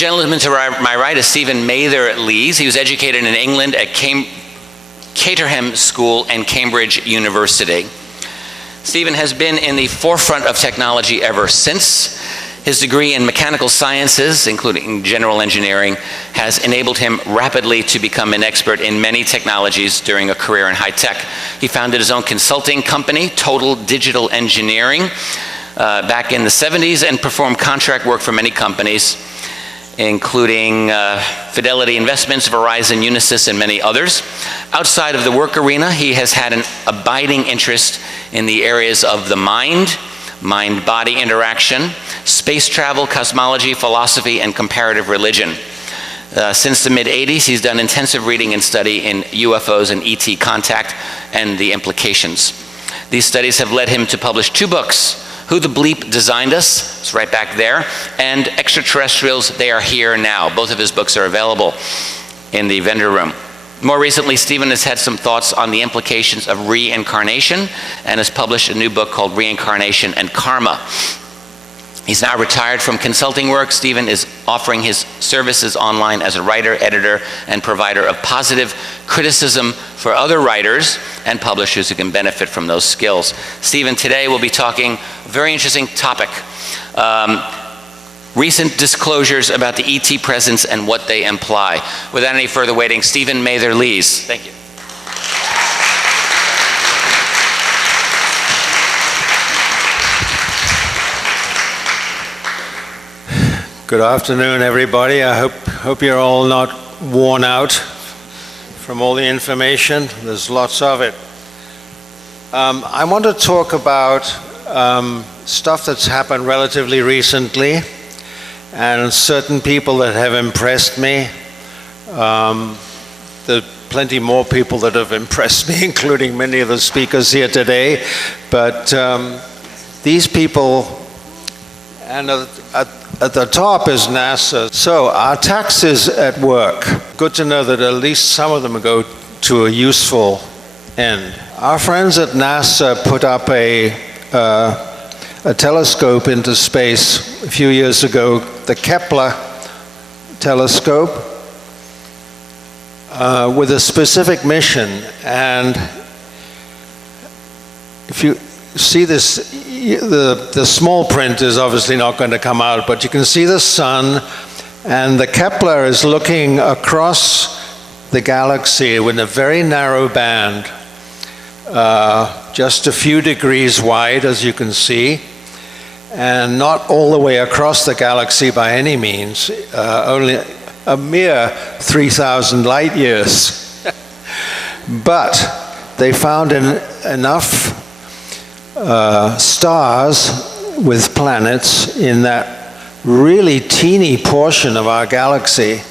gentleman to my right is Stephen Mather Lees. He was educated in England at Caterham School and Cambridge University. Stephen has been in the forefront of technology ever since. His degree in mechanical sciences, including general engineering, has enabled him rapidly to become an expert in many technologies during a career in high tech. He founded his own consulting company, Total Digital Engineering, back in the 70s, and performed contract work for many companies, including Fidelity Investments, Verizon, Unisys, and many others. Outside of the work arena, he has had an abiding interest in the areas of the mind-body interaction, space travel, cosmology, philosophy, and comparative religion. Since the mid-'80s, he's done intensive reading and study in UFOs and ET contact and the implications. These studies have led him to publish 2 books, Who the Bleep Designed Us, it's right back there, and Extraterrestrials, They Are Here Now. Both of his books are available in the vendor room. More recently, Stephen has had some thoughts on the implications of reincarnation and has published a new book called Reincarnation and Karma. He's now retired from consulting work. Stephen is offering his services online as a writer, editor, and provider of positive criticism for other writers and publishers who can benefit from those skills. Stephen today will be talking a very interesting topic. Recent disclosures about the ET presence and what they imply. Without any further waiting, Stephen Mather Lees. Thank you. Good afternoon, everybody. I hope you're all not worn out from all the information. There's lots of it. I want to talk about stuff that's happened relatively recently and certain people that have impressed me. There are plenty more people that have impressed me, including many of the speakers here today. But these people, and at the top is NASA. So our taxes at work, good to know that at least some of them go to a useful end. Our friends at NASA put up a telescope into space a few years ago, the Kepler telescope, with a specific mission. And if you see this, the small print is obviously not going to come out, but you can see the sun, and the Kepler is looking across the galaxy in a very narrow band, just a few degrees wide, as you can see, and not all the way across the galaxy by any means, only a mere 3,000 light years. But they found enough stars with planets in that really teeny portion of our galaxy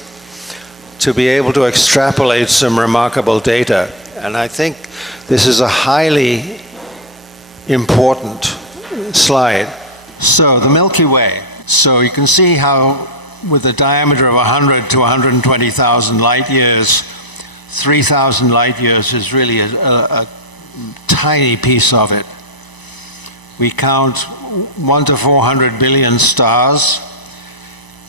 to be able to extrapolate some remarkable data. And I think this is a highly important slide. So the Milky Way. So you can see how with a diameter of 100 to 120,000 light years, 3,000 light years is really a tiny piece of it. We count 1 to 400 billion stars,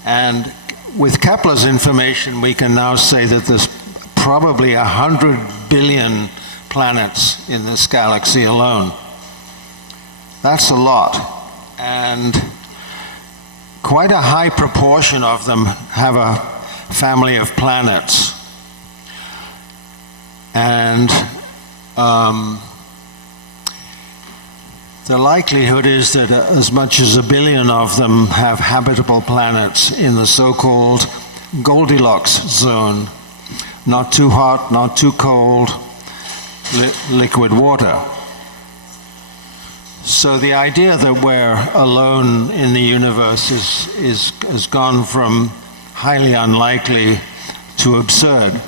and with Kepler's information, we can now say that there's probably 100 billion planets in this galaxy alone. That's a lot, and quite a high proportion of them have a family of planets. And the likelihood is that as much as 1 billion of them have habitable planets in the so-called Goldilocks zone. Not too hot, not too cold, liquid water. So the idea that we're alone in the universe has gone from highly unlikely to absurd.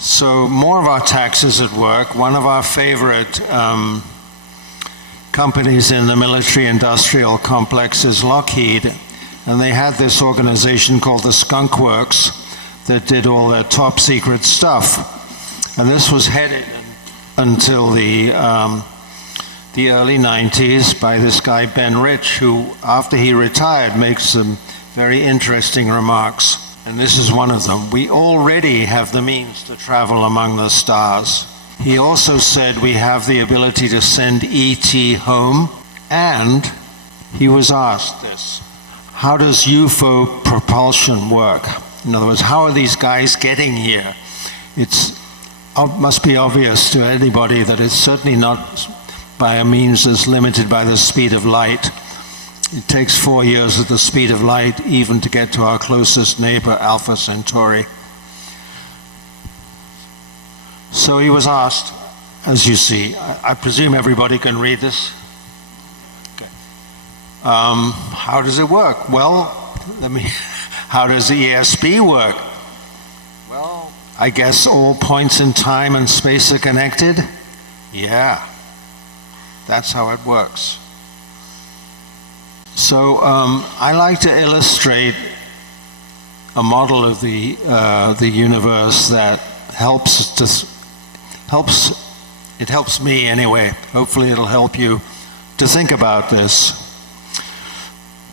So more of our taxes at work. One of our favorite companies in the military-industrial complex is Lockheed, and they had this organization called the Skunk Works that did all their top secret stuff. And this was headed until the early 90s by this guy Ben Rich, who after he retired makes some very interesting remarks, and this is one of them. We already have the means to travel among the stars. He also said we have the ability to send ET home, and he was asked this: how does UFO propulsion work? In other words, how are these guys getting here? It must be obvious to anybody that it's certainly not by a means that's limited by the speed of light. It takes 4 years at the speed of light even to get to our closest neighbor, Alpha Centauri. So he was asked, as you see, I presume everybody can read this. Okay. How does it work? Well, how does the ESP work? Well, I guess all points in time and space are connected? Yeah, that's how it works. So I like to illustrate a model of the universe that helps me anyway. Hopefully it'll help you to think about this.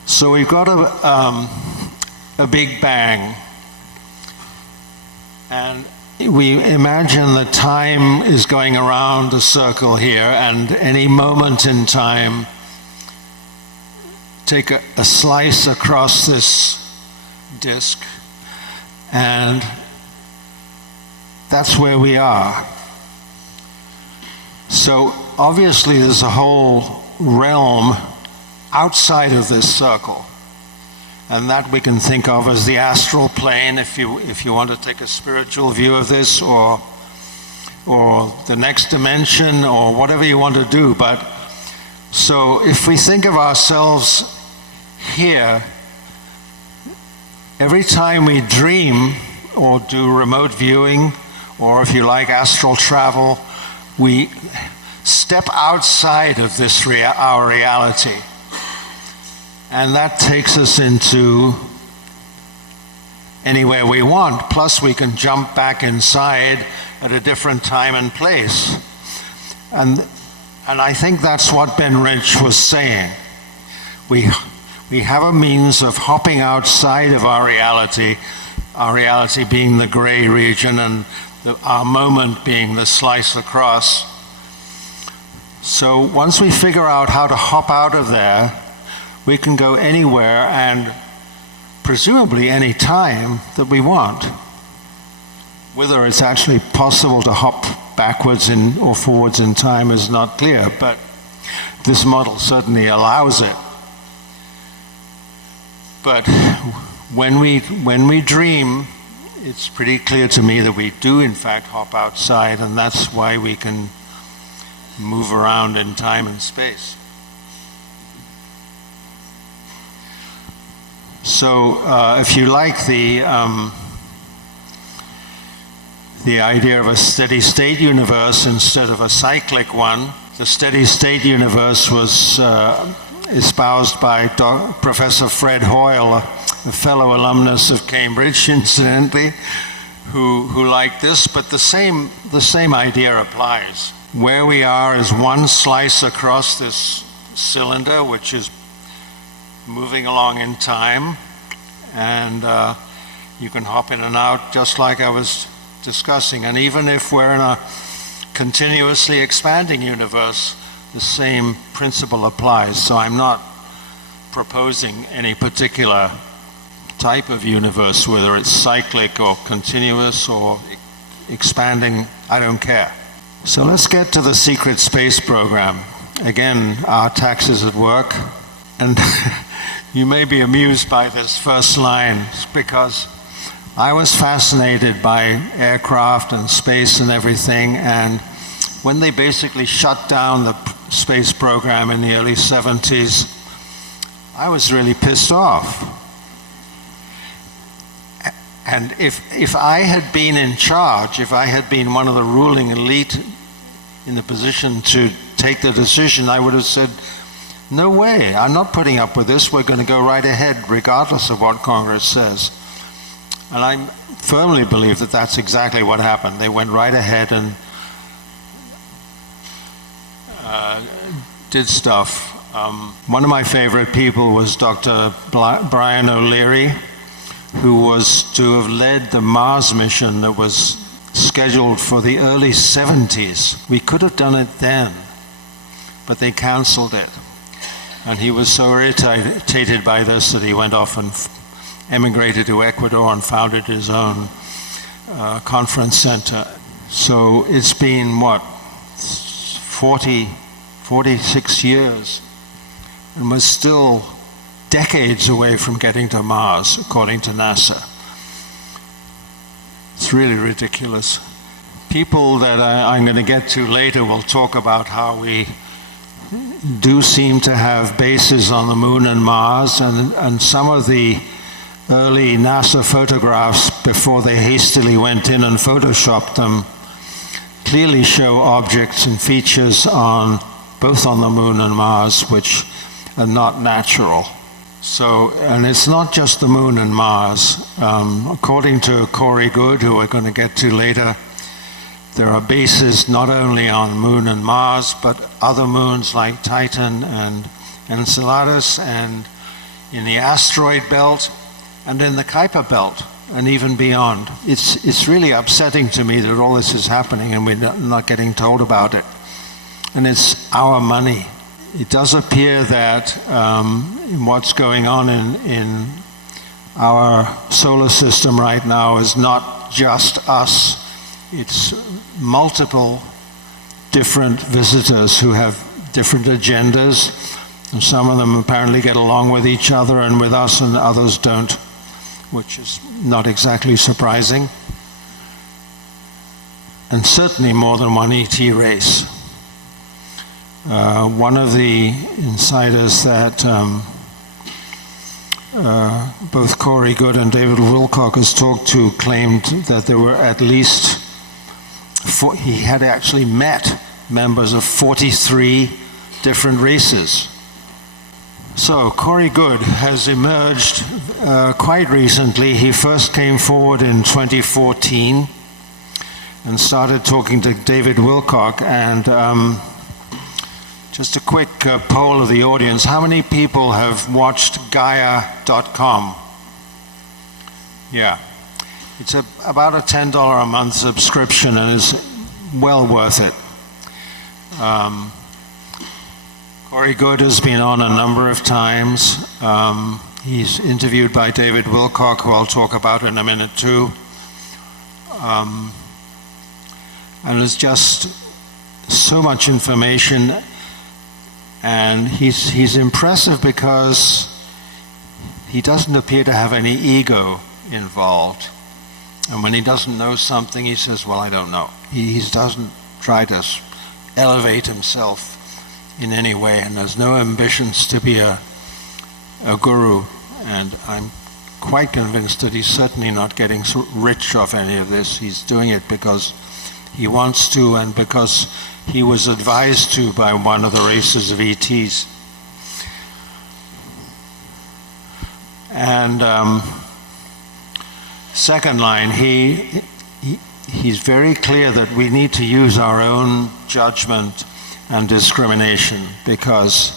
So we've got a big bang, and we imagine that time is going around a circle here, and any moment in time, take a slice across this disk, and that's where we are. So obviously there's a whole realm outside of this circle, and that we can think of as the astral plane, if you want to take a spiritual view of this, or the next dimension, or whatever you want to do. But so if we think of ourselves here, every time we dream or do remote viewing, or if you like, astral travel, we step outside of this our reality. And that takes us into anywhere we want. Plus we can jump back inside at a different time and place. And I think that's what Ben Rich was saying. We have a means of hopping outside of our reality being the gray region, and our moment being the slice across. So once we figure out how to hop out of there, we can go anywhere and presumably any time that we want. Whether it's actually possible to hop backwards or forwards in time is not clear, but this model certainly allows it. But when we dream, it's pretty clear to me that we do in fact hop outside, and that's why we can move around in time and space. So if you like the idea of a steady state universe instead of a cyclic one, the steady state universe was espoused by Professor Fred Hoyle, a fellow alumnus of Cambridge, incidentally, who liked this, but the same idea applies. Where we are is one slice across this cylinder, which is moving along in time, and you can hop in and out just like I was discussing. And even if we're in a continuously expanding universe, the same principle applies. So I'm not proposing any particular type of universe, whether it's cyclic or continuous or expanding, I don't care. So let's get to the secret space program. Again, our taxes at work. And you may be amused by this first line, because I was fascinated by aircraft and space and everything, and when they basically shut down the space program in the early 70s, I was really pissed off. And if I had been in charge, if I had been one of the ruling elite in the position to take the decision, I would have said, no way, I'm not putting up with this, we're going to go right ahead regardless of what Congress says. And I firmly believe that that's exactly what happened. They went right ahead and did stuff. One of my favorite people was Dr. Brian O'Leary, who was to have led the Mars mission that was scheduled for the early 70s. We could have done it then, but they canceled it. And he was so irritated by this that he went off and emigrated to Ecuador and founded his own conference center. So it's been, 46 years, and we're still decades away from getting to Mars, according to NASA. It's really ridiculous. People that I'm going to get to later will talk about how we do seem to have bases on the Moon and Mars, and some of the early NASA photographs before they hastily went in and photoshopped them clearly show objects and features both on the Moon and Mars which are not natural. So, and it's not just the Moon and Mars. According to Corey Goode, who we're going to get to later, there are bases not only on Moon and Mars, but other moons like Titan and Enceladus, and in the asteroid belt, and in the Kuiper belt, and even beyond. It's really upsetting to me that all this is happening and we're not getting told about it. And it's our money. It does appear that what's going on in our solar system right now is not just us. It's multiple different visitors who have different agendas, and some of them apparently get along with each other and with us, and others don't, which is not exactly surprising. And certainly more than one ET race. One of the insiders that both Corey Goode and David Wilcock has talked to claimed that there were at least he had actually met members of 43 different races. So Corey Goode has emerged quite recently. He first came forward in 2014 and started talking to David Wilcock. And just a quick poll of the audience. How many people have watched Gaia.com? Yeah. It's about a $10 a month subscription, and is well worth it. Corey Goode has been on a number of times. He's interviewed by David Wilcock, who I'll talk about in a minute too. And there's just so much information, and he's impressive because he doesn't appear to have any ego involved. And when he doesn't know something, he says, well, I don't know. He doesn't try to elevate himself in any way, and there's no ambitions to be a guru. And I'm quite convinced that he's certainly not getting rich off any of this. He's doing it because he wants to, and because he was advised to by one of the races of ETs. And second line, he's very clear that we need to use our own judgment and discrimination, because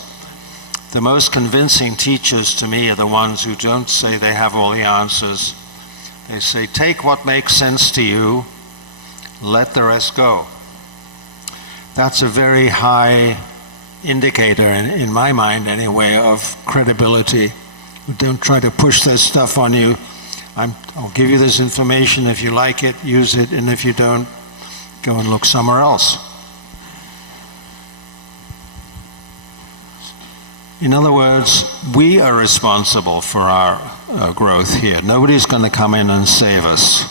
the most convincing teachers to me are the ones who don't say they have all the answers. They say, take what makes sense to you, let the rest go. That's a very high indicator, in my mind anyway, of credibility. Don't try to push this stuff on you. I'll give you this information. If you like it, use it, and if you don't, go and look somewhere else. In other words, we are responsible for our growth here. Nobody's going to come in and save us.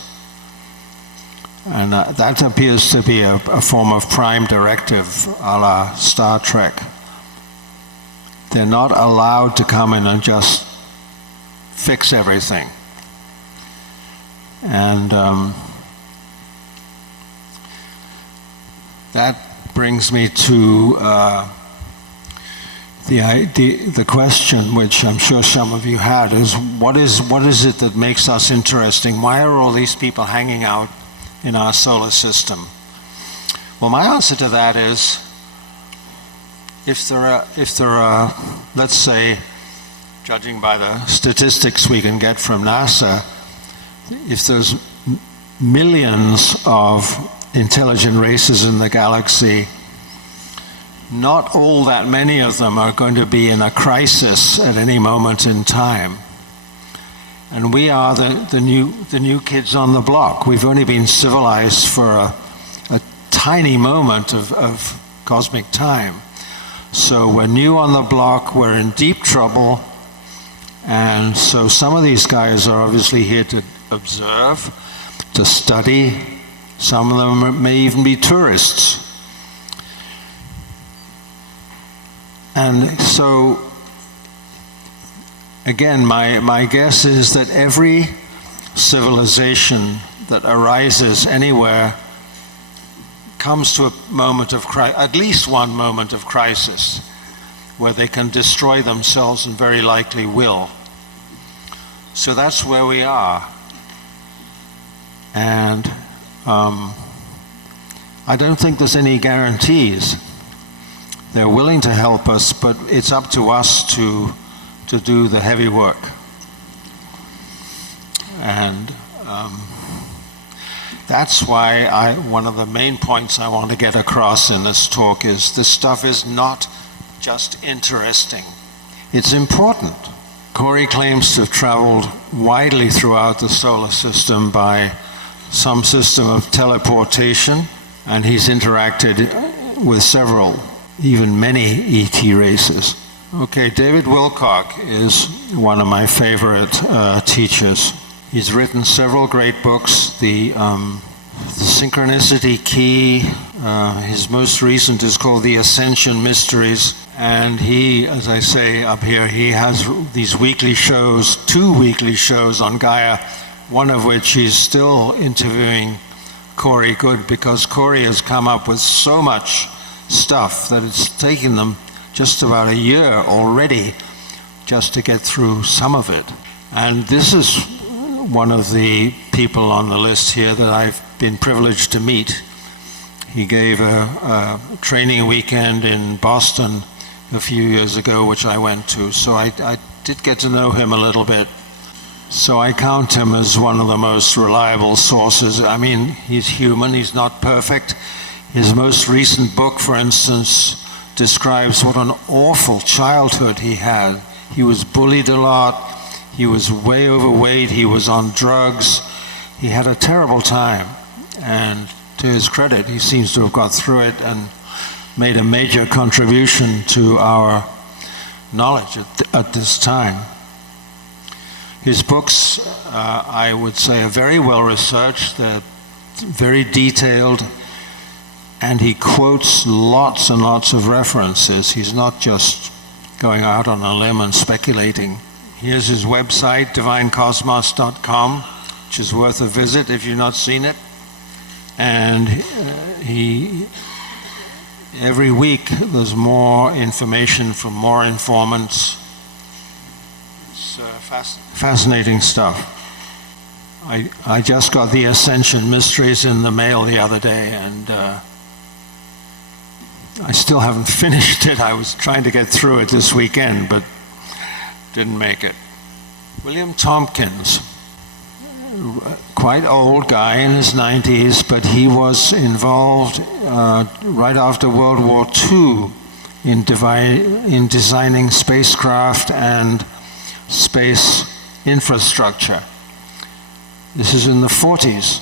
And that appears to be a form of prime directive, a la Star Trek. They're not allowed to come in and just fix everything. And that brings me to the question, which I'm sure some of you had, is what is it that makes us interesting? Why are all these people hanging out in our solar system? Well, my answer to that is if there are, let's say, judging by the statistics we can get from NASA, if there's millions of intelligent races in the galaxy, not all that many of them are going to be in a crisis at any moment in time. And we are the new kids on the block. We've only been civilized for a tiny moment of cosmic time. So we're new on the block, we're in deep trouble, and so some of these guys are obviously here to observe, to study. Some of them may even be tourists. And so, again, my guess is that every civilization that arises anywhere comes to a moment of crisis, at least one moment of crisis, where they can destroy themselves and very likely will. So that's where we are. And I don't think there's any guarantees. They're willing to help us, but it's up to us to do the heavy work. And that's why one of the main points I want to get across in this talk is this stuff is not just interesting. It's important. Corey claims to have traveled widely throughout the solar system by some system of teleportation, and he's interacted with several, even many ET races. Okay, David Wilcock is one of my favorite teachers. He's written several great books. The Synchronicity Key, his most recent is called The Ascension Mysteries. And he, as I say up here, he has these weekly shows, 2 weekly shows on Gaia, one of which he's still interviewing Corey Goode, because Corey has come up with so much stuff that it's taken them just about a year already just to get through some of it. And this is one of the people on the list here that I've been privileged to meet. He gave a training weekend in Boston a few years ago, which I went to, so I did get to know him a little bit. So I count him as one of the most reliable sources. I mean, he's human, he's not perfect. His most recent book, for instance, describes what an awful childhood he had. He was bullied a lot, he was way overweight, he was on drugs, he had a terrible time. And to his credit, he seems to have got through it and made a major contribution to our knowledge at this time. His books, I would say, are very well researched, they're very detailed, and he quotes lots and lots of references. He's not just going out on a limb and speculating. Here's his website, divinecosmos.com, which is worth a visit if you've not seen it. And every week there's more information from more informants. It's fascinating stuff. I just got the Ascension Mysteries in the mail the other day, and I still haven't finished it. I was trying to get through it this weekend, but didn't make it. William Tompkins, quite old guy in his 90s, but he was involved right after World War II in designing spacecraft and space infrastructure. This is in the 40s,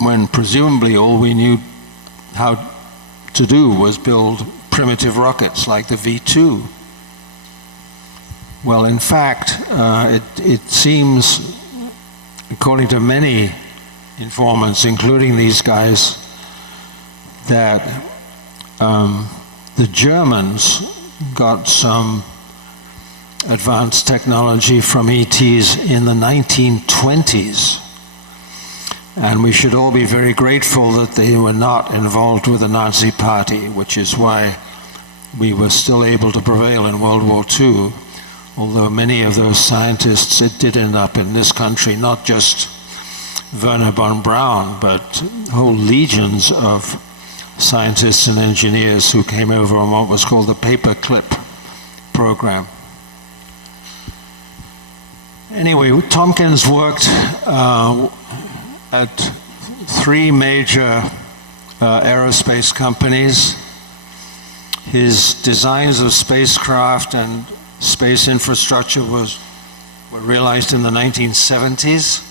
when presumably all we knew how to do was build primitive rockets like the V2. Well, in fact, it seems, according to many informants, including these guys, that the Germans got some advanced technology from ETs in the 1920s. And we should all be very grateful that they were not involved with the Nazi Party, which is why we were still able to prevail in World War II. Although many of those scientists, it did end up in this country, not just Werner von Braun, but whole legions of scientists and engineers who came over on what was called the paperclip program. Anyway, Tompkins worked at 3 major aerospace companies. His designs of spacecraft and space infrastructure were realized in the 1970s,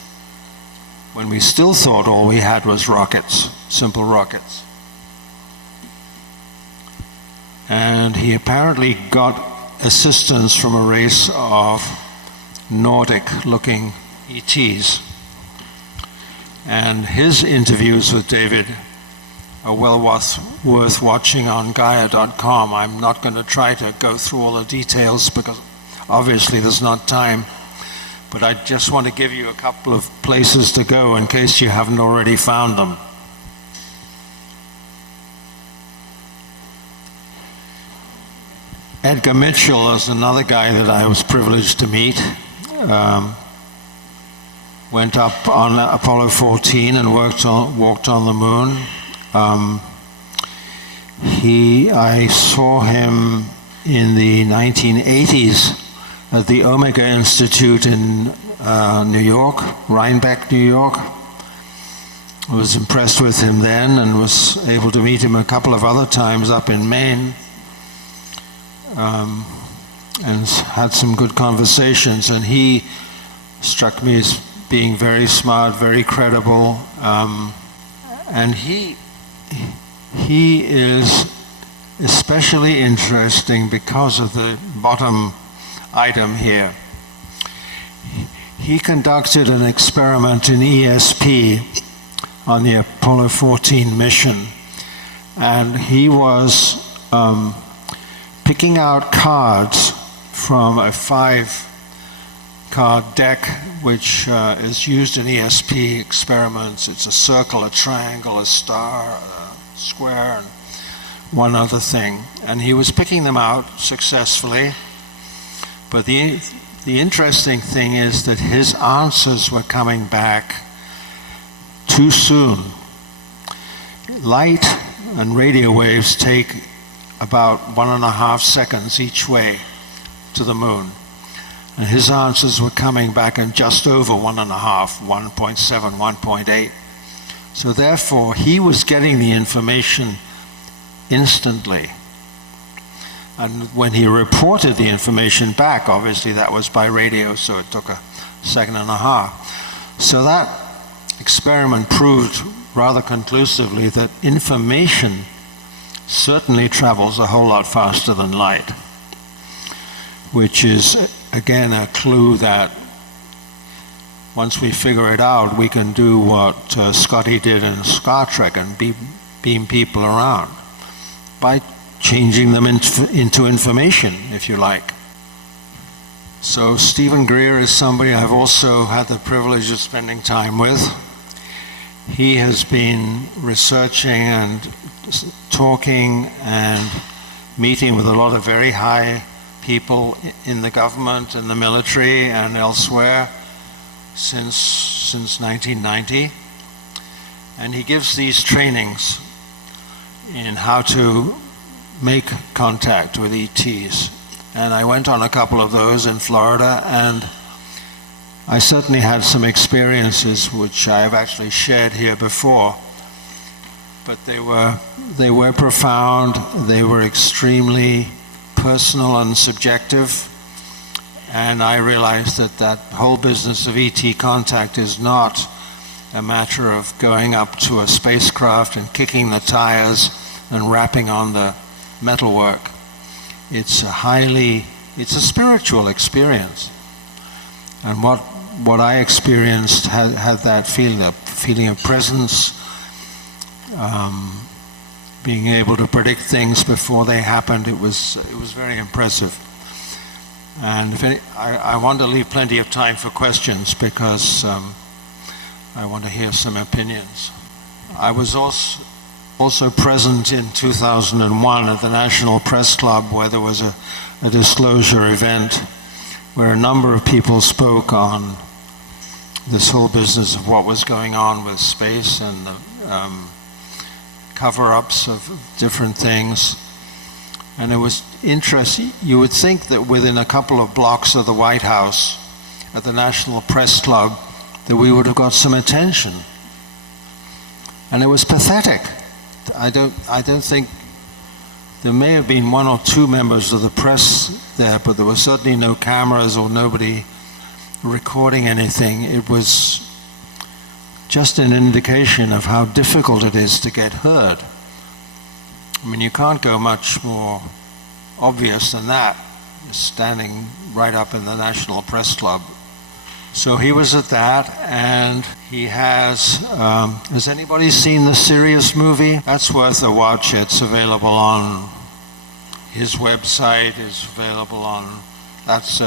when we still thought all we had was rockets, simple rockets. And he apparently got assistance from a race of Nordic-looking ETs. And his interviews with David are well worth watching on Gaia.com. I'm not going to try to go through all the details because obviously there's not time, but I just want to give you a couple of places to go in case you haven't already found them. Edgar Mitchell is another guy that I was privileged to meet. Went up on Apollo 14 and walked on the moon. I saw him in the 1980s at the Omega Institute in New York, Rhinebeck, New York. I was impressed with him then and was able to meet him a couple of other times up in Maine. And had some good conversations, and he struck me as being very smart, very credible, and he is especially interesting because of the bottom item here. He conducted an experiment in ESP on the Apollo 14 mission, and he was picking out cards from a 5-card deck which is used in ESP experiments. It's a circle, a triangle, a star, a square, and one other thing. And he was picking them out successfully. But the interesting thing is that his answers were coming back too soon. Light and radio waves take about 1.5 seconds each way to the moon. And his answers were coming back in just over 1.5, 1.7, 1.8. So therefore, he was getting the information instantly. And when he reported the information back, obviously that was by radio, so it took 1.5 seconds. So that experiment proved rather conclusively that information certainly travels a whole lot faster than light, which is, again, a clue that once we figure it out, we can do what Scotty did in Star Trek and beam people around by changing them into information, if you like. So Stephen Greer is somebody I've also had the privilege of spending time with. He has been researching and talking and meeting with a lot of very high people in the government and the military and elsewhere since 1990. And he gives these trainings in how to make contact with ETs. And I went on a couple of those in Florida, and I certainly had some experiences which I have actually shared here before. But they were profound, they were extremely personal and subjective, and I realized that whole business of ET contact is not a matter of going up to a spacecraft and kicking the tires and rapping on the metalwork. It's a spiritual experience. And what I experienced had that feeling of presence, being able to predict things before they happened. It was very impressive. And I want to leave plenty of time for questions because I want to hear some opinions. I was also present in 2001 at the National Press Club, where there was a disclosure event where a number of people spoke on this whole business of what was going on with space and the cover-ups of different things. And it was interesting. You would think that within a couple of blocks of the White House, at the National Press Club, that we would have got some attention. And it was pathetic. I don't think, there may have been one or two members of the press there, but there were certainly no cameras or nobody recording anything. It was just an indication of how difficult it is to get heard. I mean, you can't go much more obvious than that, just standing right up in the National Press Club. So he was at that, and he has anybody seen the Sirius movie? That's worth a watch. It's available on his website, is available on, that's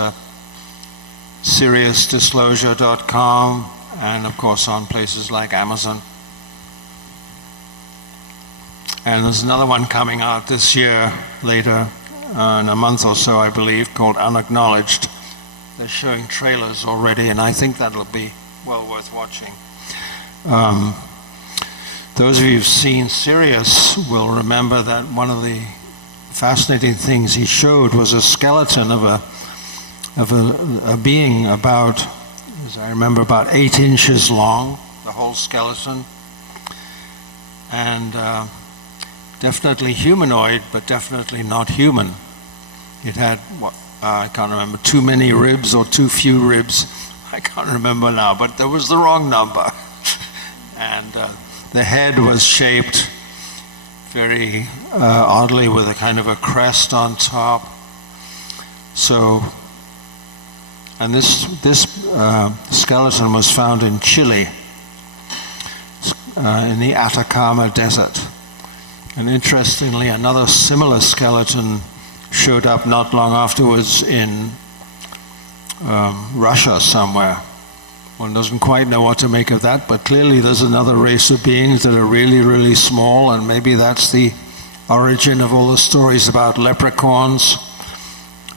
SiriusDisclosure.com, and of course on places like Amazon. And there's another one coming out this year, later, in a month or so, I believe, called Unacknowledged. They're showing trailers already, and I think that'll be well worth watching. Those of you who've seen Sirius will remember that one of the fascinating things he showed was a skeleton of a being about, as I remember, about 8 inches long, the whole skeleton, and definitely humanoid, but definitely not human. It had what? I can't remember, too many ribs or too few ribs. I can't remember now, but there was the wrong number. And the head was shaped very oddly with a kind of a crest on top. So, and this skeleton was found in Chile, in the Atacama Desert. And interestingly, another similar skeleton showed up not long afterwards in Russia somewhere. One doesn't quite know what to make of that, but clearly there's another race of beings that are really, really small, and maybe that's the origin of all the stories about leprechauns.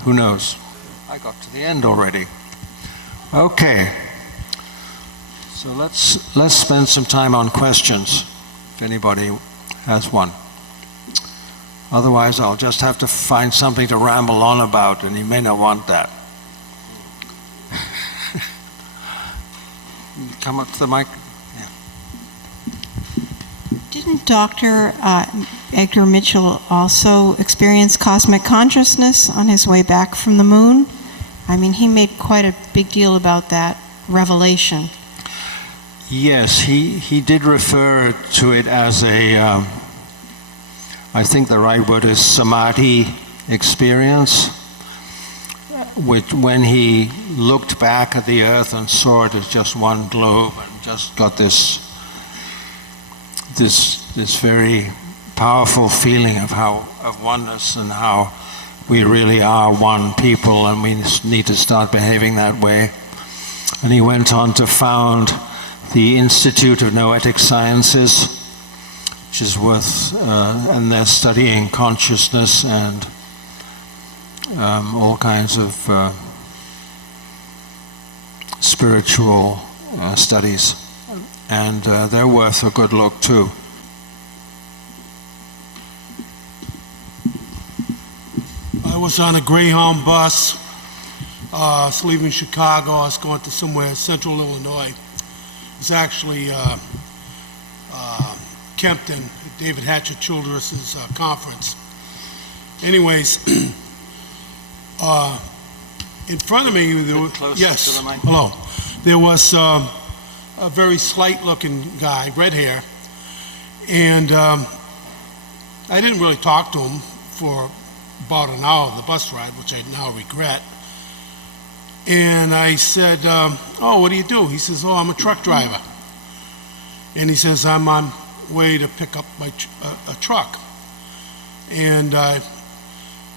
Who knows? I got to the end already. Okay. So let's spend some time on questions, if anybody has one. Otherwise, I'll just have to find something to ramble on about, and you may not want that. Come up to the mic. Yeah. Didn't Dr. Edgar Mitchell also experience cosmic consciousness on his way back from the moon? I mean, he made quite a big deal about that revelation. Yes, he did refer to it as a, I think the right word is samadhi experience, which when he looked back at the earth and saw it as just one globe and just got this very powerful feeling of oneness and how we really are one people and we need to start behaving that way. And he went on to found the Institute of Noetic Sciences, which is worth, and they're studying consciousness and all kinds of spiritual studies, and they're worth a good look too. I was on a Greyhound bus, I was leaving Chicago. I was going to somewhere in central Illinois. It's actually Kempton, David Hatcher Childress's conference. Anyways, in front of me, there was, yes, to the mic. hello. There was a very slight-looking guy, red hair, and I didn't really talk to him for about an hour of the bus ride, which I now regret. And I said, oh, what do you do? He says, oh, I'm a truck driver. And he says, I'm on way to pick up my a truck. And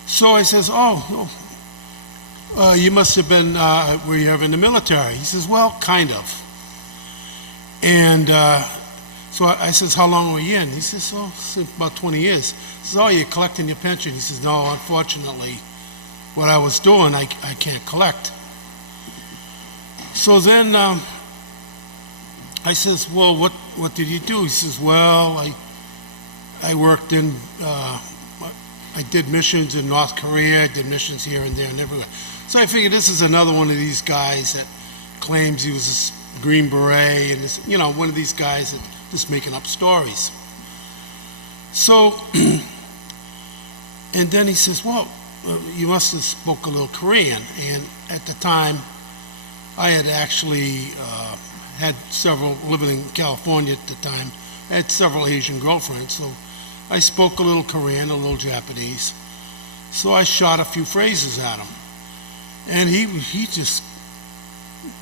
so I says, oh, you must have been, were you ever in the military? He says, well, kind of. And so I says, how long were you in? He says, oh, since about 20 years. He says, oh, you're collecting your pension? He says, no, unfortunately, what I was doing, I can't collect. So then I says, well, what did you do? He says, well, I worked in, I did missions in North Korea, I did missions here and there and everywhere. So I figured this is another one of these guys that claims he was a Green Beret and this, you know, one of these guys that just making up stories. So, and then he says, well, you must have spoke a little Korean. And at the time, I had actually had several, living in California at the time, I had several Asian girlfriends, so I spoke a little Korean, a little Japanese. So I shot a few phrases at him. And he just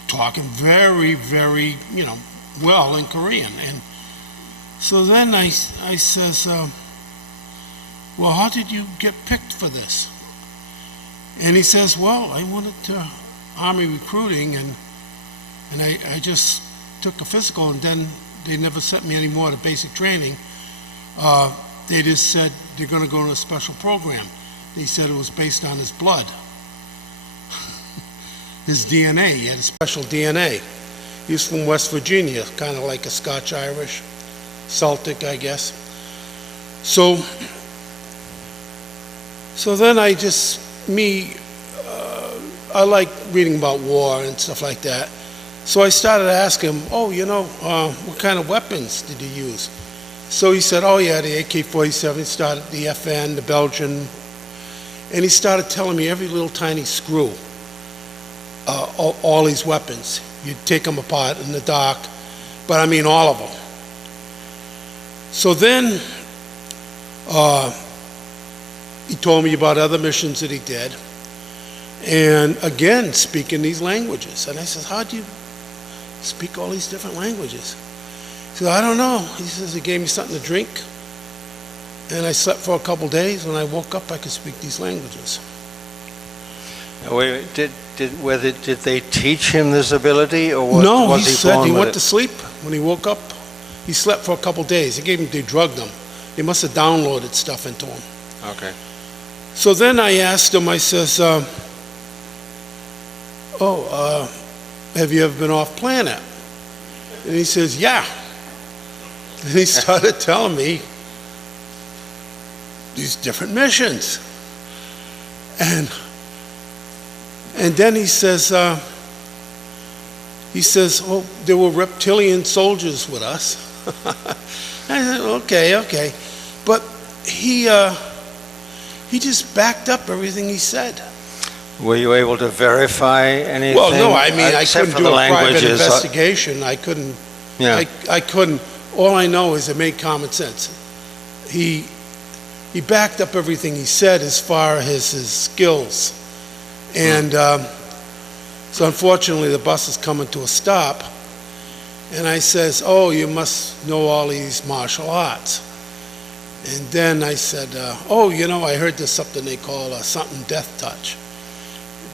talking very, very, you know, well in Korean. And so then I says, well, how did you get picked for this? And he says, well, I went to Army recruiting and I just took a physical, and then they never sent me any more to basic training. They just said they're going to go to a special program. They said it was based on his blood. His DNA, he had a special DNA. He was from West Virginia, kind of like a Scotch-Irish, Celtic, I guess. So then I just, I like reading about war and stuff like that. So I started to ask him, oh, you know, what kind of weapons did you use? So he said, oh yeah, the AK-47, he started the FN, the Belgian, and he started telling me every little tiny screw, all these weapons. You'd take them apart in the dark, but I mean all of them. So then he told me about other missions that he did, and again, speaking these languages. And I said, how do you speak all these different languages? He said, I don't know. He says, he gave me something to drink, and I slept for a couple days. When I woke up, I could speak these languages. Wait, did they teach him this ability, or what? No, was he said born he with went it? to sleep. When he woke up, he slept for a couple days. They drugged him. They must have downloaded stuff into him. Okay. So then I asked him, I says, have you ever been off planet? And he says, yeah. And he started telling me these different missions. And then he says, oh, there were reptilian soldiers with us. I said, okay. But he just backed up everything he said. Were you able to verify anything? Well, no, I mean, I except couldn't for do the a private languages? investigation. I couldn't, Yeah. I couldn't. All I know is it made common sense. He backed up everything he said as far as his skills. And so unfortunately the bus is coming to a stop. And I says, oh, you must know all these martial arts. And then I said, oh, you know, I heard there's something they call something death touch,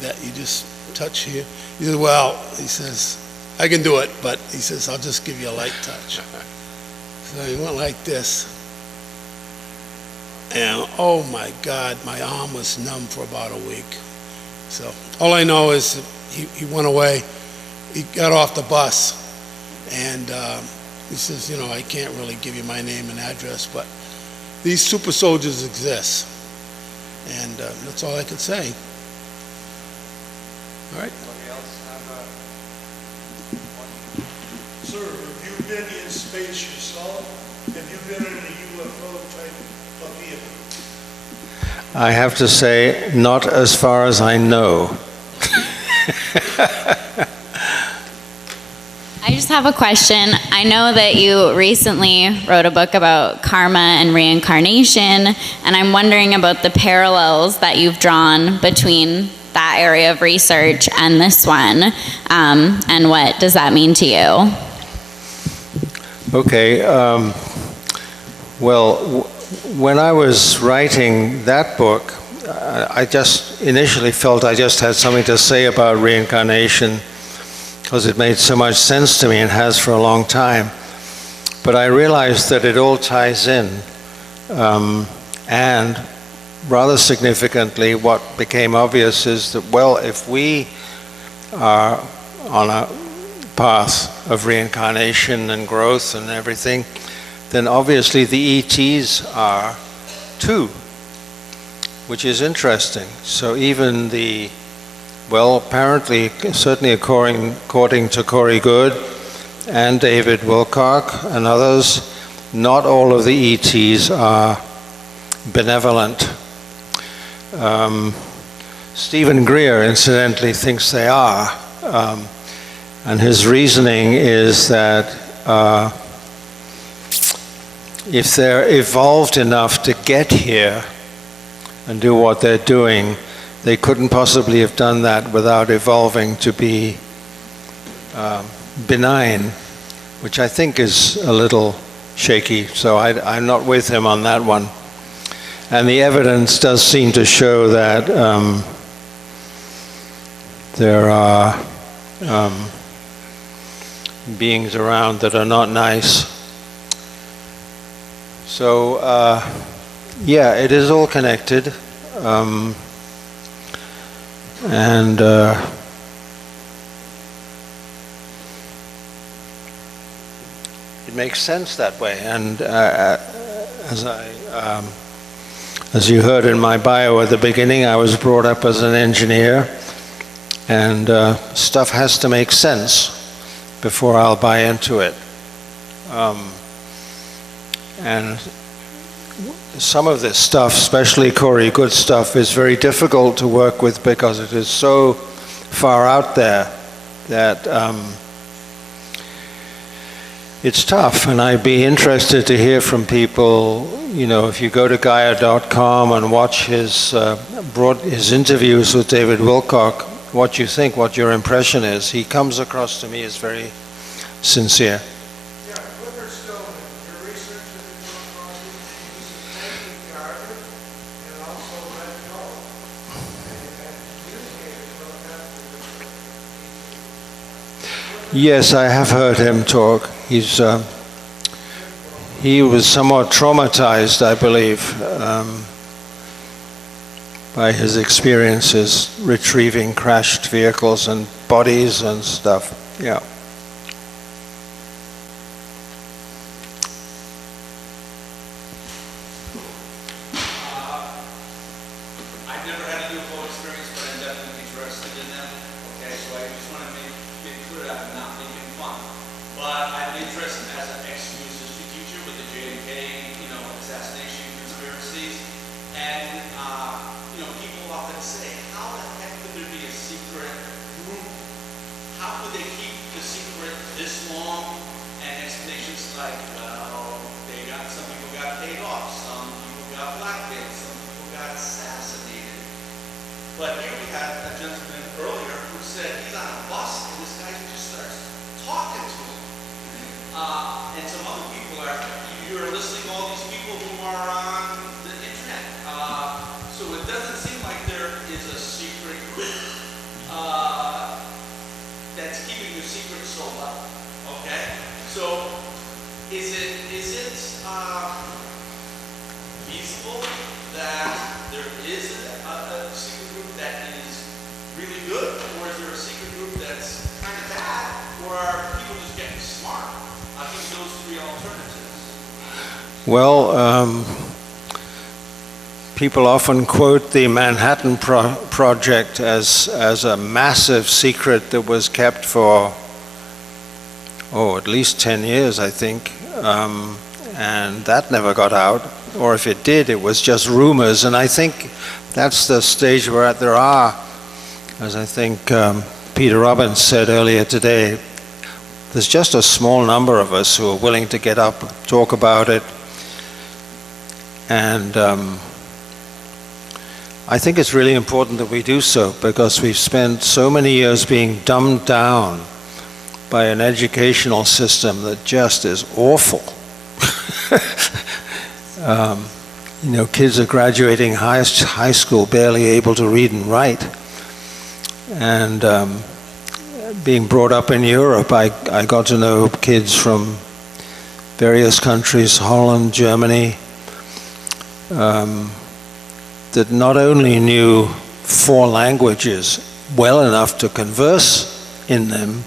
that you just touch here. He said, well, he says, I can do it, but he says, I'll just give you a light touch. So he went like this. And oh my God, my arm was numb for about a week. So all I know is he went away. He got off the bus, and he says, you know, I can't really give you my name and address, but these super soldiers exist. And that's all I can say. All right. Sir, have you been in space yourself? Have you been in a UFO type of vehicle? I have to say, not as far as I know. I just have a question. I know that you recently wrote a book about karma and reincarnation, and I'm wondering about the parallels that you've drawn between that area of research and this one, and what does that mean to you? Okay, well, when I was writing that book, I just initially felt I just had something to say about reincarnation because it made so much sense to me and has for a long time. But I realized that it all ties in, and rather significantly, what became obvious is that, well, if we are on a path of reincarnation and growth and everything, then obviously the ETs are too, which is interesting. So even apparently, certainly according to Corey Goode and David Wilcock and others, not all of the ETs are benevolent. Stephen Greer, incidentally, thinks they are. And his reasoning is that if they're evolved enough to get here and do what they're doing, they couldn't possibly have done that without evolving to be benign, which I think is a little shaky. So I'm not with him on that one. And the evidence does seem to show that there are beings around that are not nice. So, yeah, it is all connected. And it makes sense that way. And as you heard in my bio at the beginning, I was brought up as an engineer, and stuff has to make sense before I'll buy into it. And some of this stuff, especially Corey Goode stuff, is very difficult to work with because it is so far out there that it's tough. And I'd be interested to hear from people, you know, if you go to Gaia.com and watch his interviews with David Wilcock, what you think, what your impression is. He comes across to me as very sincere. Yeah, Clifford Stone, your research that you come across uses thinking jargon and also red color. And communicators don't have to. Yes, I have heard him talk. He was somewhat traumatized, I believe, by his experiences retrieving crashed vehicles and bodies and stuff. Yeah. I've never had a UFO experience, but I'm definitely interested in them. Okay, so I just want to make clear that I'm not making fun. But I'm interested as an ex-US history teacher with the JFK, assassination conspiracies. And, people often say, how the heck could there be a secret group? How could they keep the secret this long? And explanations like, well, some people got paid off, some people got blackmailed, some people got assassinated. But here we had a gentleman earlier who said he's on a bus and this guy just starts talking to him. And some other people you're listening to all these people who are on the internet. So it doesn't seem like there is a secret group that's keeping your secret so well. Okay? So is it feasible that there is a secret group that is really good, or is there a secret group that's kind of bad, or are people just getting smart? I think those three alternatives. Well, people often quote the Manhattan Project as a massive secret that was kept for, at least 10 years, I think. And that never got out. Or if it did, it was just rumors. And I think that's the stage we're at. There are, as I think Peter Robbins said earlier today, there's just a small number of us who are willing to get up, talk about it. And I think it's really important that we do so, because we've spent so many years being dumbed down by an educational system that just is awful. Kids are graduating high school barely able to read and write. And being brought up in Europe, I got to know kids from various countries, Holland, Germany, that not only knew 4 languages well enough to converse in them,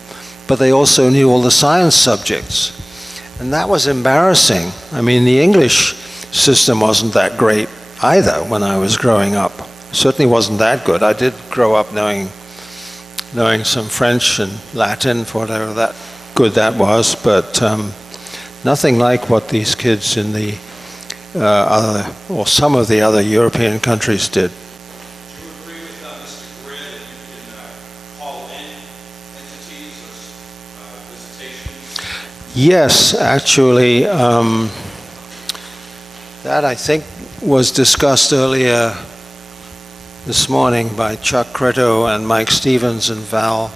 but they also knew all the science subjects. And that was embarrassing. I mean, the English system wasn't that great either when I was growing up. Certainly wasn't that good. I did grow up knowing some French and Latin, for whatever that good that was, but nothing like what these kids in the other, or some of the other European countries did. Do you agree with Mr. Greer that you can call in entities or visitations? Yes, actually, that I think was discussed earlier this morning by Chuck Creto and Mike Stevens and Val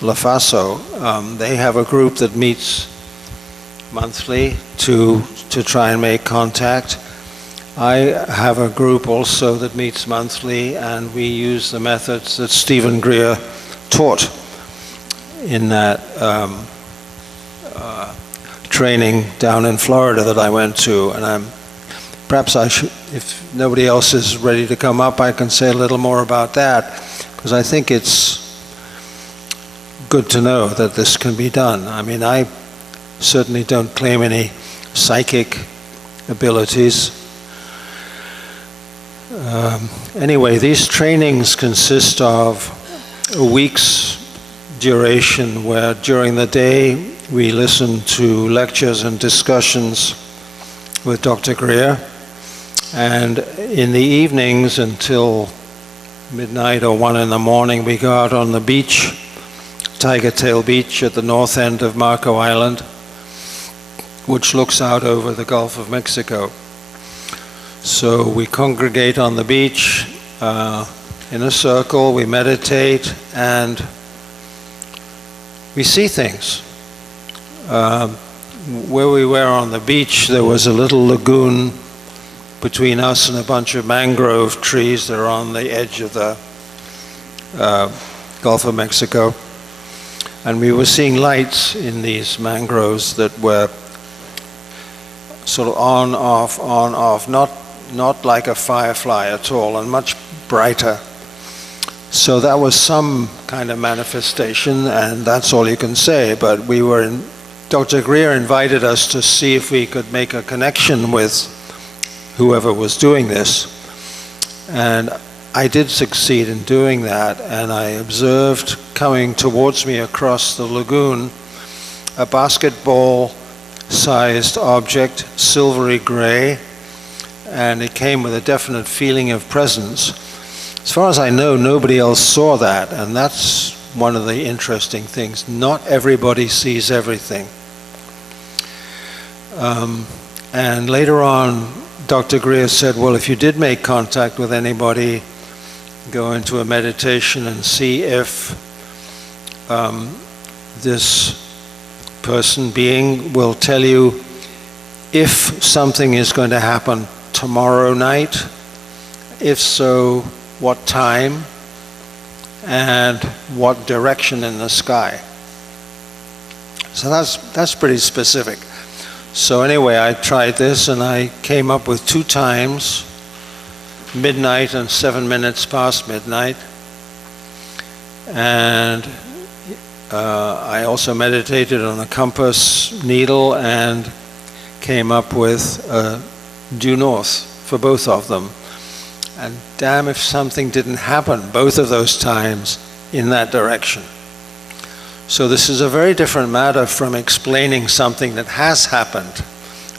LaFaso. They have a group that meets monthly to try and make contact. I have a group also that meets monthly, and we use the methods that Stephen Greer taught in that training down in Florida that I went to. And perhaps I should, if nobody else is ready to come up, I can say a little more about that, because I think it's good to know that this can be done. I mean, I certainly don't claim any psychic abilities. Anyway, these trainings consist of a week's duration, where during the day we listen to lectures and discussions with Dr. Greer, and in the evenings until midnight or 1 in the morning we go out on the beach, Tiger Tail Beach at the north end of Marco Island, which looks out over the Gulf of Mexico. So we congregate on the beach in a circle, we meditate, and we see things. Where we were on the beach, there was a little lagoon between us and a bunch of mangrove trees that are on the edge of the Gulf of Mexico. And we were seeing lights in these mangroves that were sort of on, off, not like a firefly at all, and much brighter. So that was some kind of manifestation, and that's all you can say. But we were in, Dr. Greer invited us to see if we could make a connection with whoever was doing this. And I did succeed in doing that, and I observed coming towards me across the lagoon a basketball-sized object, silvery gray, and it came with a definite feeling of presence. As far as I know, nobody else saw that, and that's one of the interesting things. Not everybody sees everything. And later on, Dr. Greer said, well, if you did make contact with anybody, go into a meditation and see if this person, being, will tell you if something is going to happen tomorrow night, if so, what time, and what direction in the sky. So that's pretty specific. So anyway, I tried this, and I came up with 2 times, midnight and 7 minutes past midnight. And I also meditated on a compass needle and came up with due north for both of them. And damn if something didn't happen both of those times in that direction. So this is a very different matter from explaining something that has happened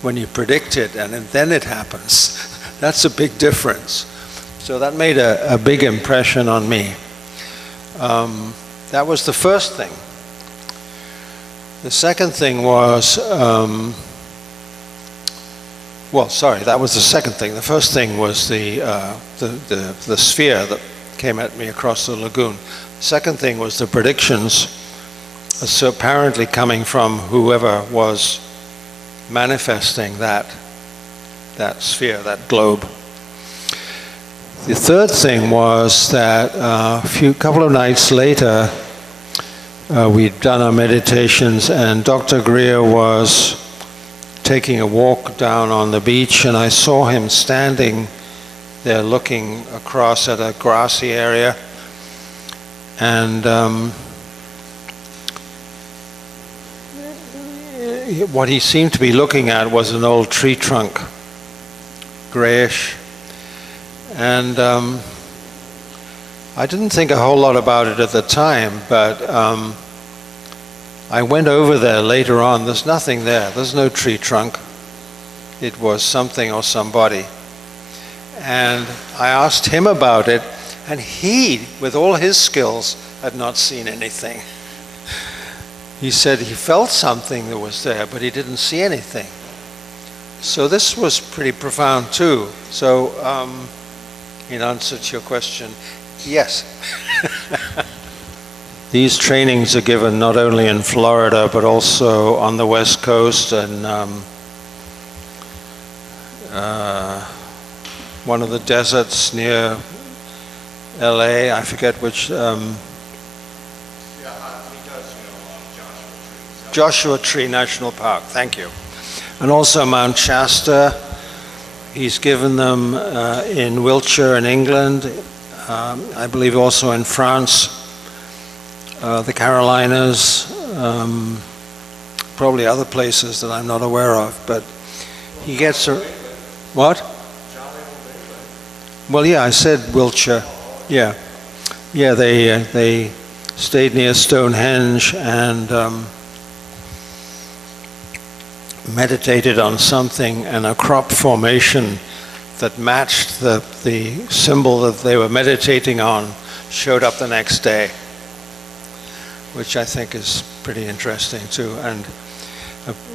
when you predict it and then it happens. That's a big difference. So that made a big impression on me. That was the first thing. The second thing was, that was the second thing. The first thing was the sphere that came at me across the lagoon. The second thing was the predictions, so apparently coming from whoever was manifesting that sphere, that globe. The third thing was that a couple of nights later, we'd done our meditations, and Dr. Greer was taking a walk down on the beach, and I saw him standing there looking across at a grassy area, and what he seemed to be looking at was an old tree trunk, grayish. And I didn't think a whole lot about it at the time, but I went over there later on. There's nothing there. There's no tree trunk. It was something or somebody. And I asked him about it, and he, with all his skills, had not seen anything. He said he felt something that was there, but he didn't see anything. So this was pretty profound too. So in answer to your question, yes. These trainings are given not only in Florida, but also on the West Coast and one of the deserts near LA, I forget which. Joshua Tree National Park, thank you. And also Mount Shasta. He's given them in Wiltshire in England, I believe also in France, the Carolinas, probably other places that I'm not aware of, but he gets a... What? Well, yeah, I said Wiltshire, yeah. Yeah, they stayed near Stonehenge and meditated on something, and a crop formation that matched the symbol that they were meditating on showed up the next day, which I think is pretty interesting too. And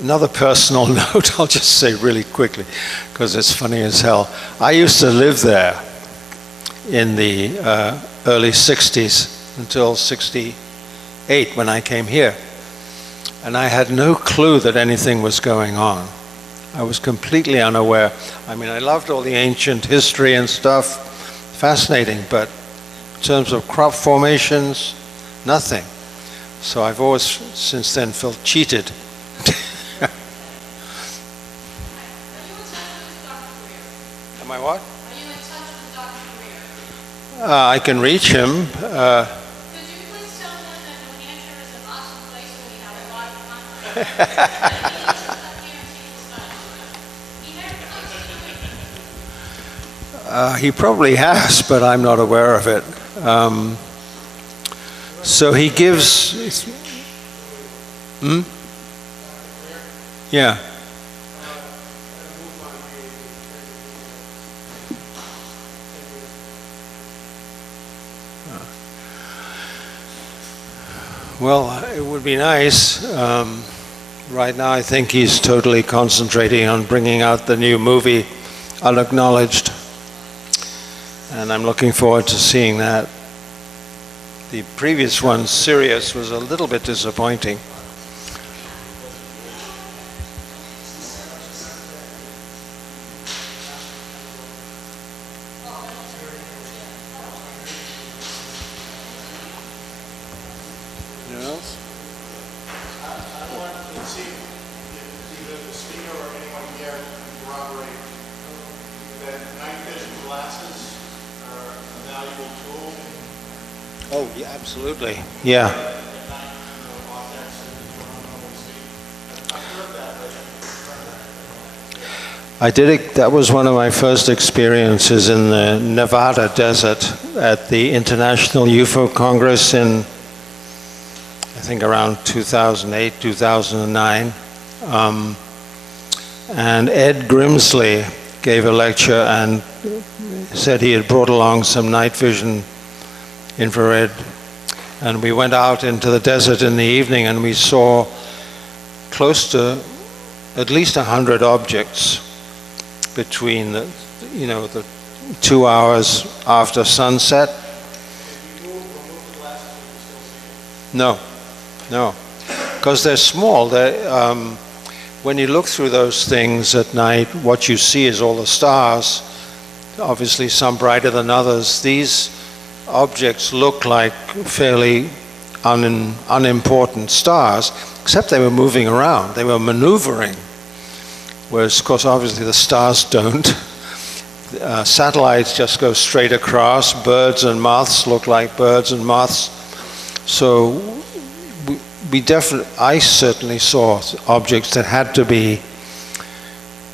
another personal note, I'll just say really quickly, because it's funny as hell. I used to live there in the early 60s until 68 when I came here. And I had no clue that anything was going on. I was completely unaware. I mean, I loved all the ancient history and stuff, fascinating, but in terms of crop formations, nothing. So I've always, since then, felt cheated. Am I what? Are you in touch with Dr. Greer? I can reach him. Could you please tell him that New Hampshire is an awesome place where we have a lot of conferences? He needs to come here and teach us stuff. He never comes to He probably has, but I'm not aware of it. So he gives... Yeah. Well, it would be nice. Right now, I think he's totally concentrating on bringing out the new movie, Unacknowledged. And I'm looking forward to seeing that. The previous one, Sirius, was a little bit disappointing. Oh, yeah, absolutely. Yeah. I did it, that was one of my first experiences in the Nevada desert at the International UFO Congress in, I think around 2008, 2009. And Ed Grimsley gave a lecture and said he had brought along some night vision infrared, and we went out into the desert in the evening and we saw close to at least 100 objects between the 2 hours after sunset. No, because they're small. When you look through those things at night, what you see is all the stars, obviously some brighter than others. These objects look like fairly unimportant stars, except they were moving around, they were maneuvering, whereas of course obviously the stars don't. Satellites just go straight across. Birds and moths look like birds and moths. So I certainly saw objects that had to be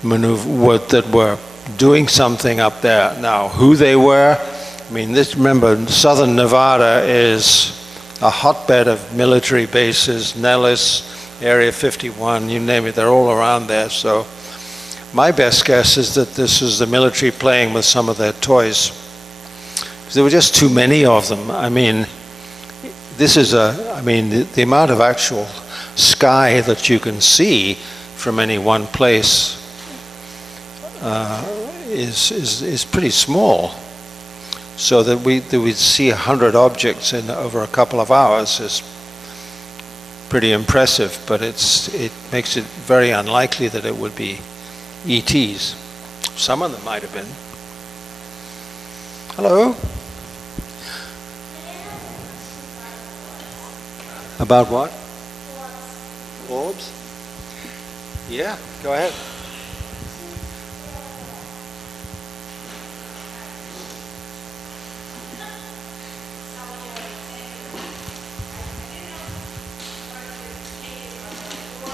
maneuvered, that were doing something up there. Now, who they were, I mean, remember, southern Nevada is a hotbed of military bases, Nellis, Area 51, you name it, they're all around there. So my best guess is that this is the military playing with some of their toys. There were just too many of them. I mean, the amount of actual sky that you can see from any one place is pretty small. So that we'd see 100 objects in over a couple of hours is pretty impressive, but it makes it very unlikely that it would be ETs. Some of them might have been. Hello? About what? Orbs? Yeah, go ahead.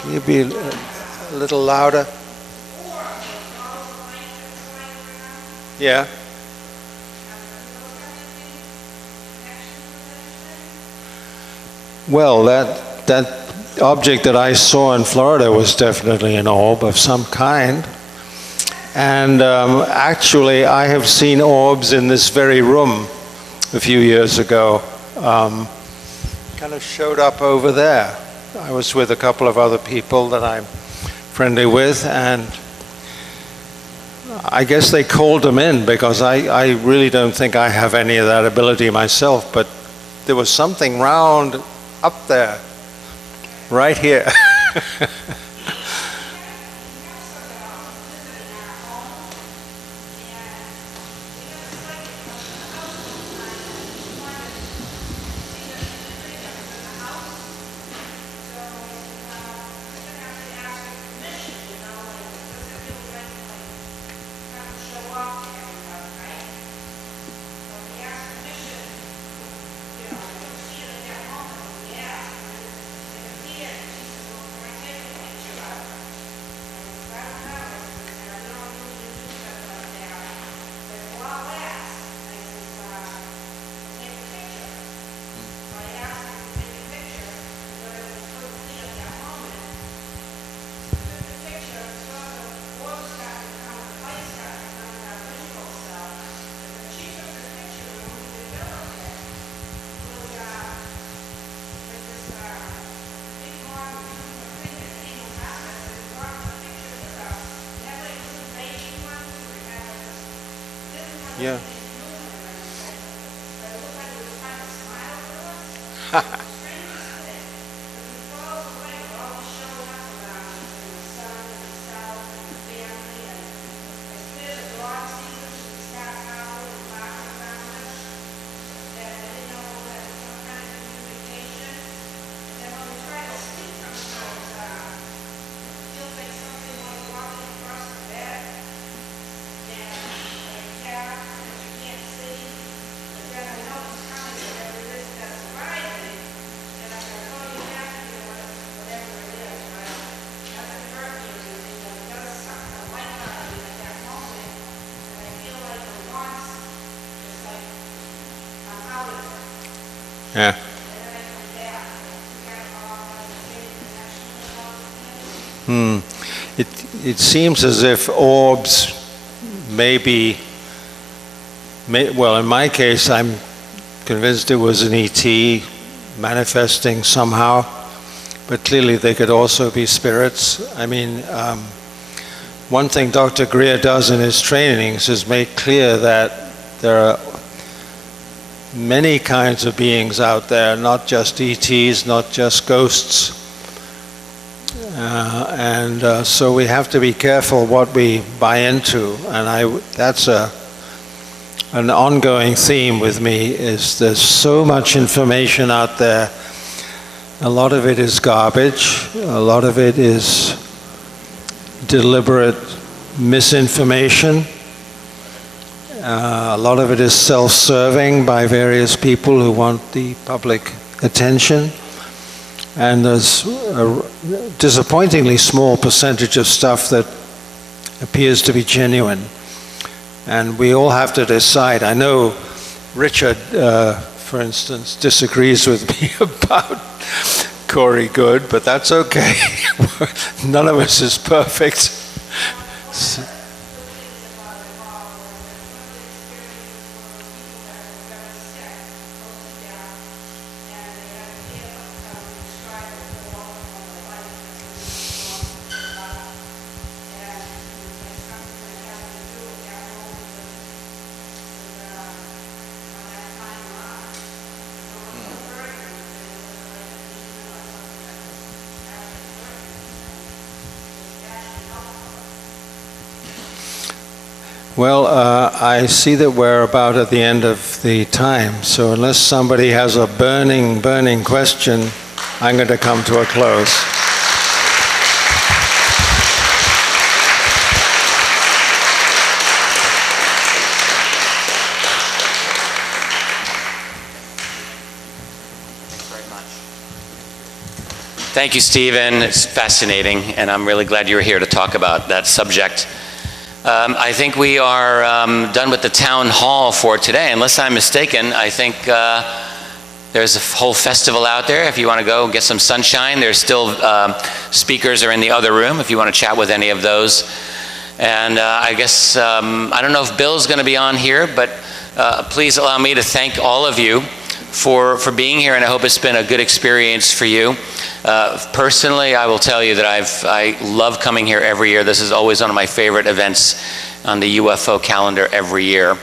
Can you be a little louder? Yeah. Well, that object that I saw in Florida was definitely an orb of some kind. And actually, I have seen orbs in this very room a few years ago. Kind of showed up over there. I was with a couple of other people that I'm friendly with, and I guess they called them in because I really don't think I have any of that ability myself, but there was something round up there, right here. Yeah. Yeah. It seems as if orbs well, in my case, I'm convinced it was an ET manifesting somehow, but clearly they could also be spirits. I mean, one thing Dr. Greer does in his trainings is make clear that there are many kinds of beings out there, not just ETs, not just ghosts. So we have to be careful what we buy into, and that's an ongoing theme with me, is there's so much information out there. A lot of it is garbage, a lot of it is deliberate misinformation. A lot of it is self-serving by various people who want the public attention. and there's a disappointingly small percentage of stuff that appears to be genuine. And we all have to decide. I know Richard, for instance, disagrees with me about Corey Goode, but that's okay. None of us is perfect. Well, I see that we're about at the end of the time, so unless somebody has a burning, burning question, I'm going to come to a close. Thank you, Stephen. It's fascinating, and I'm really glad you were here to talk about that subject. I think we are done with the town hall for today. Unless I'm mistaken, I think there's a whole festival out there. If you want to go get some sunshine, there's still speakers are in the other room if you want to chat with any of those. And I guess, I don't know if Bill's going to be on here, but please allow me to thank all of you for being here, and I hope it's been a good experience for you. Personally, I will tell you that I love coming here every year. This is always one of my favorite events on the UFO calendar every year.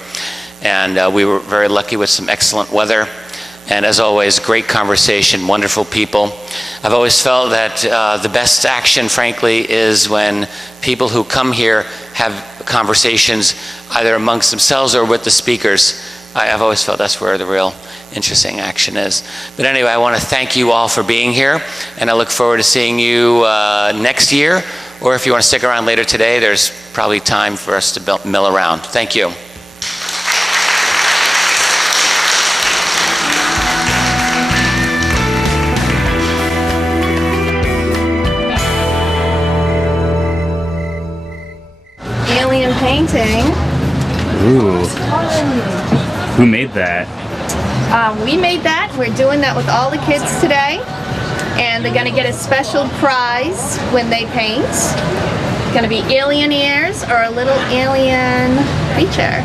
And we were very lucky with some excellent weather. And as always, great conversation, wonderful people. I've always felt that the best action, frankly, is when people who come here have conversations either amongst themselves or with the speakers. I've always felt that's where the real interesting action is. But anyway, I want to thank you all for being here, and I look forward to seeing you next year, or if you want to stick around later today, there's probably time for us to mill around. Thank you. Alien painting. Ooh. Who made that? We made that. We're doing that with all the kids today. And they're going to get a special prize when they paint. It's going to be alien ears or a little alien creature.